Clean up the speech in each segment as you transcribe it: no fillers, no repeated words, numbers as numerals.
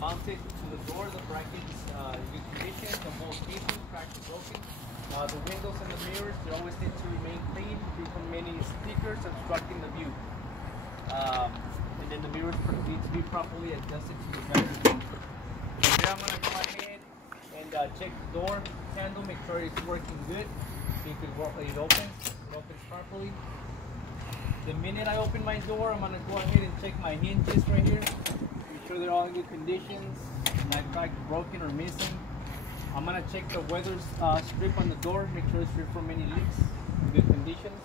mounted to the door. The brackets in good condition. The whole casing cracked and broken. The windows and the mirrors, they always need to remain clean, free from many stickers obstructing the view. And then the mirrors need to be properly adjusted to the driver's seat. So here I'm going to go ahead and check the door handle, make sure it's working good. See if it opens properly. The minute I open my door, I'm going to go ahead and check my hinges right here. Make sure they're all in good conditions, not cracked, broken, or missing. I'm going to check the weather strip on the door, make sure it's free from any leaks, in good conditions.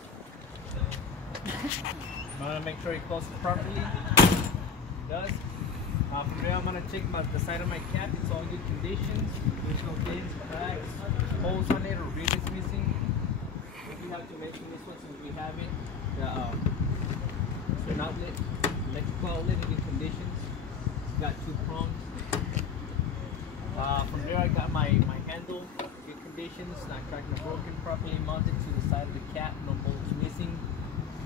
I'm going to make sure it closes properly. It does. From there, I'm going to check the side of my cap. It's all in good conditions. There's no dents, cracks, holes on it, or rivets missing. If you have to mention this one since we have it, it's an outlet, electrical outlet in good conditions. It's got 2 prongs. From there, I got my handle, good conditions, not cracked or broken, properly mounted to the side of the cap, no bolts missing.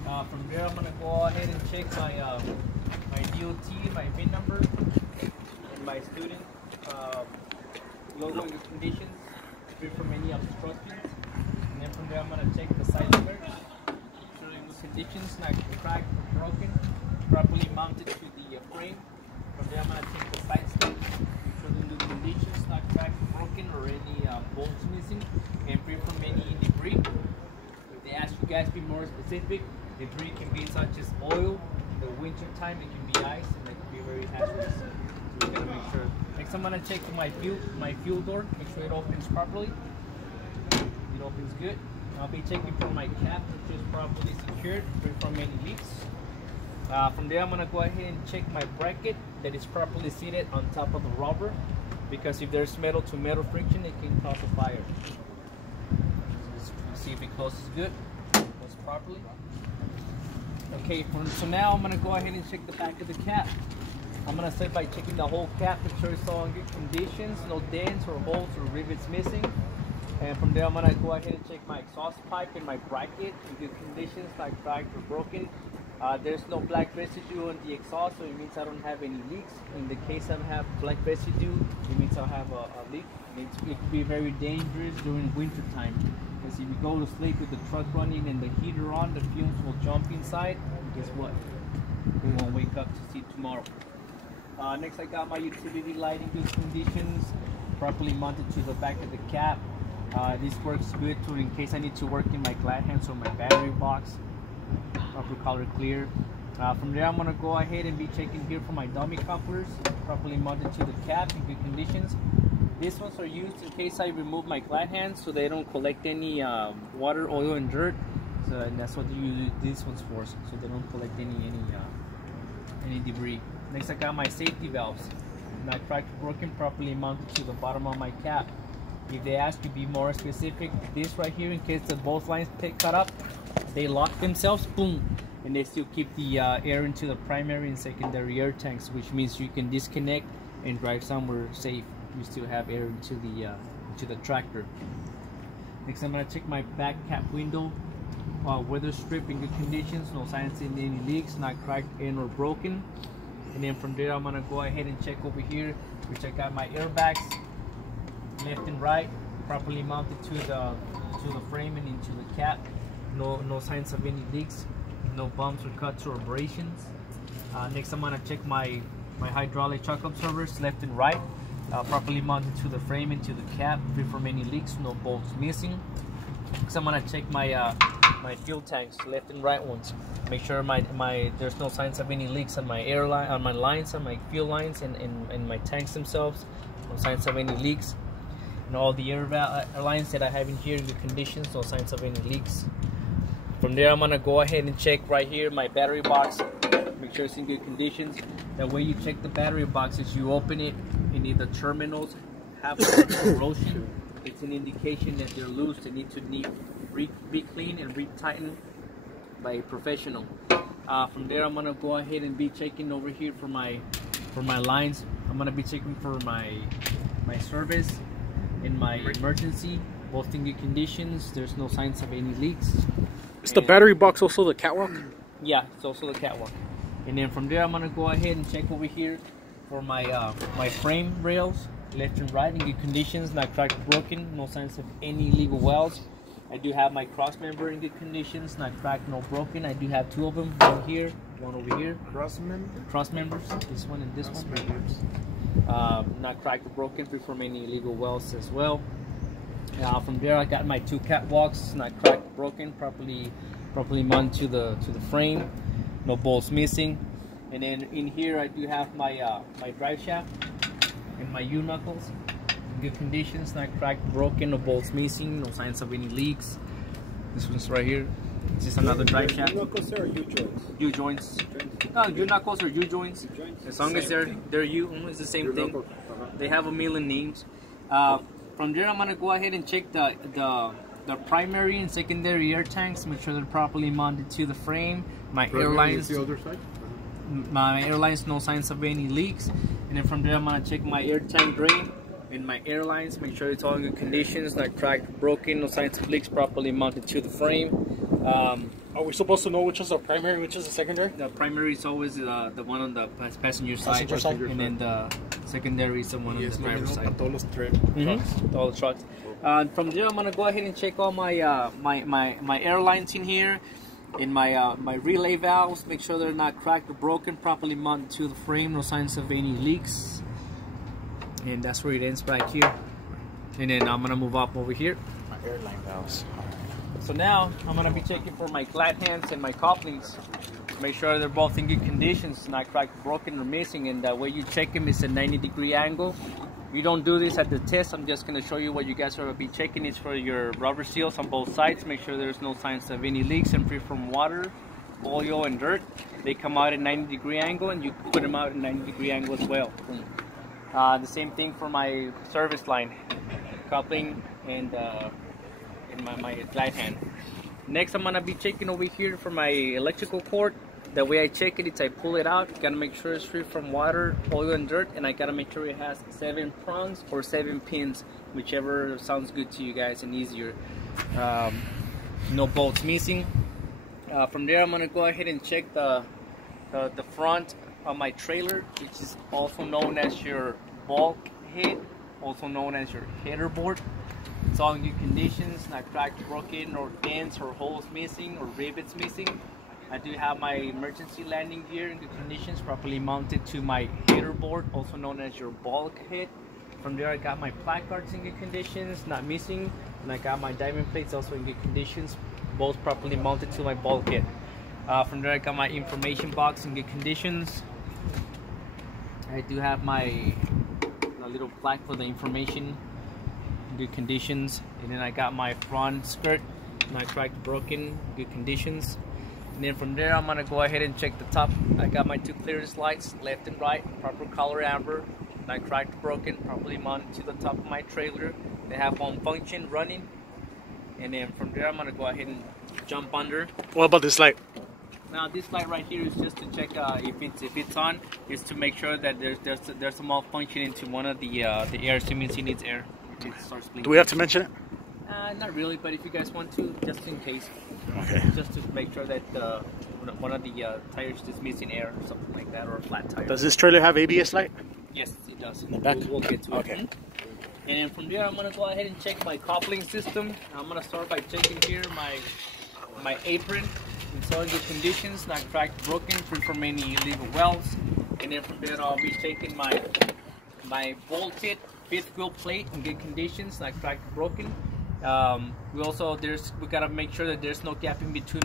From there, I'm going to go ahead and check my DOT, my VIN number, and my student logo in good conditions, free from any obstructions. And then from there, I'm going to check the side skirts, so in good conditions, not cracked or broken, properly mounted to the frame. From there, I'm going to check the side skirts, make sure they're in good conditions, not cracked or broken, or any bolts missing, and free from any debris. If they ask you guys to be more specific, debris can be such as oil. In the winter time, it can be ice, and it can be very hazardous. So we gotta make sure. Next, I'm gonna check my fuel door. Make sure it opens properly. It opens good. I'll be checking for my cap, which is properly secured, free from any leaks. From there, I'm gonna go ahead and check my bracket that is properly seated on top of the rubber, because if there's metal to metal friction, it can cause a fire. Just see if it closes good, closes properly. Okay, so now I'm gonna go ahead and check the back of the cap. I'm gonna start by checking the whole cap, make sure it's all in good conditions, no dents or holes or rivets missing. And from there, I'm gonna go ahead and check my exhaust pipe and my bracket in good conditions, not cracked or broken. There's no black residue on the exhaust, so it means I don't have any leaks. In the case I have black residue, it means I'll have a leak. It can be very dangerous during winter time, because if you go to sleep with the truck running and the heater on, the fumes will jump inside, and guess what? We won't wake up to see tomorrow. Next, I got my utility light in good conditions, properly mounted to the back of the cap. This works good in case I need to work in my glad hands or my battery box. Proper color clear. From there, I'm going to go ahead and be checking here for my dummy couplers, properly mounted to the cap in good conditions. These ones are used in case I remove my glad hands so they don't collect any water, oil, and dirt. So and that's what you use these ones for, so they don't collect any debris. Next, I got my safety valves, not cracked or broken, properly mounted to the bottom of my cap. If they ask you to be more specific, this right here, in case the both lines get cut up, they lock themselves, boom, and they still keep the air into the primary and secondary air tanks, which means you can disconnect and drive somewhere safe. You still have air into the tractor. Next, I'm gonna check my back cap window, weather strip in good conditions, no signs of any leaks, not cracked in or broken. And then from there, I'm gonna go ahead and check over here, which I got my airbags, left and right, properly mounted to the frame and into the cap. No signs of any leaks, no bumps or cuts or abrasions. Next, I'm gonna check my hydraulic shock absorbers, left and right, properly mounted to the frame and to the cap, free from any leaks, no bolts missing. Next, I'm gonna check my fuel tanks, left and right ones. Make sure there's no signs of any leaks on my on my lines, on my fuel lines, and my tanks themselves. No signs of any leaks. And all the air lines that I have in here in good conditions, no signs of any leaks. From there, I'm gonna go ahead and check right here my battery box, make sure it's in good conditions. That way you check the battery box as you open it, and if the terminals have corrosion, it's an indication that they're loose. They need to be cleaned and retightened by a professional. From there, I'm gonna go ahead and be checking over here for my lines. I'm gonna be checking for my service and my emergency, both in good conditions. There's no signs of any leaks. Is the battery box also the catwalk? Yeah, it's also the catwalk. And then from there, I'm gonna go ahead and check over here for my frame rails, left and right, in good conditions, not cracked or broken, no signs of any illegal welds. I do have my cross member in good conditions, not cracked, no broken. I do have two of them, one here, one over here. Cross member? Cross members, this one and this Cross one. members. Not cracked or broken, free from any illegal welds as well. From there, I got my two catwalks, not cracked or broken, properly mounted to the frame, no bolts missing. And then in here, I do have my my drive shaft and my U-knuckles in good conditions, not cracked, broken, no bolts missing, no signs of any leaks. This one's right here. This is another drive shaft. U-knuckles or U-joints? U-joints. No, U-knuckles or U-joints. As long as they're U, it's the same thing. They have a million names. From there, I'm gonna go ahead and check the primary and secondary air tanks. Make sure they're properly mounted to the frame. My airlines. The other side? My airlines, no signs of any leaks. And then from there, I'm gonna check my air tank drain and my airlines. Make sure it's all in good conditions, not cracked, broken, no signs of leaks, properly mounted to the frame. Are we supposed to know which is the primary, which is the secondary? The primary is always the one on the passenger side, and then the secondary is the one on the driver's side. All the trucks. From there, I'm gonna go ahead and check all my my airlines in here, and my relay valves. Make sure they're not cracked or broken, properly mounted to the frame, no signs of any leaks. And that's where it ends back here. And then I'm gonna move up over here. My airline valves. So now I'm gonna be checking for my glad hands and my couplings. Make sure they're both in good conditions, not cracked, broken, or missing. And the way you check them is a 90-degree angle. You don't do this at the test. I'm just gonna show you what you guys are gonna be checking is for your rubber seals on both sides. Make sure there's no signs of any leaks and free from water, oil, and dirt. They come out at 90-degree angle, and you put them out at 90-degree angle as well. The same thing for my service line, coupling and my glide hand. Next, I'm gonna be checking over here for my electrical cord. The way I check it is I pull it out, gotta make sure it's free from water, oil, and dirt, and I gotta make sure it has 7 prongs or 7 pins, whichever sounds good to you guys and easier. No bolts missing. From there, I'm gonna go ahead and check the front of my trailer, which is also known as your bulkhead, also known as your header board. It's all in good conditions, not cracked, broken, or dents, or holes missing, or rivets missing. I do have my emergency landing gear in good conditions, properly mounted to my header board, also known as your bulkhead. From there, I got my placards in good conditions, not missing, and I got my diamond plates also in good conditions, both properly mounted to my bulkhead. From there, I got my information box in good conditions. I do have my little plaque for the information in good conditions, and then I got my front skirt, not cracked, broken, good conditions. And then from there, I'm gonna go ahead and check the top. I got my 2 clearance lights, left and right, proper color amber, not cracked, broken, properly mounted to the top of my trailer. They have home function running. And then from there, I'm gonna go ahead and jump under. What about this light? Now this light right here is just to check if it's on, is to make sure that there's a malfunction into one of the air. So it means it needs air. It starts blinking. Do we have to mention it? Not really, but if you guys want to, just in case. Okay. Just to make sure that one of the tires is missing air or something like that, or a flat tire. Does this trailer have ABS light? Yes, it does. In the back? We'll get to it. Okay. And then from there, I'm gonna go ahead and check my coupling system. I'm gonna start by checking here my apron. It's all in good conditions, not cracked, broken, free from any illegal welds. And then from there, I'll be checking my bolted 5th wheel plate in good conditions, not cracked, broken. We gotta make sure that there's no gap in between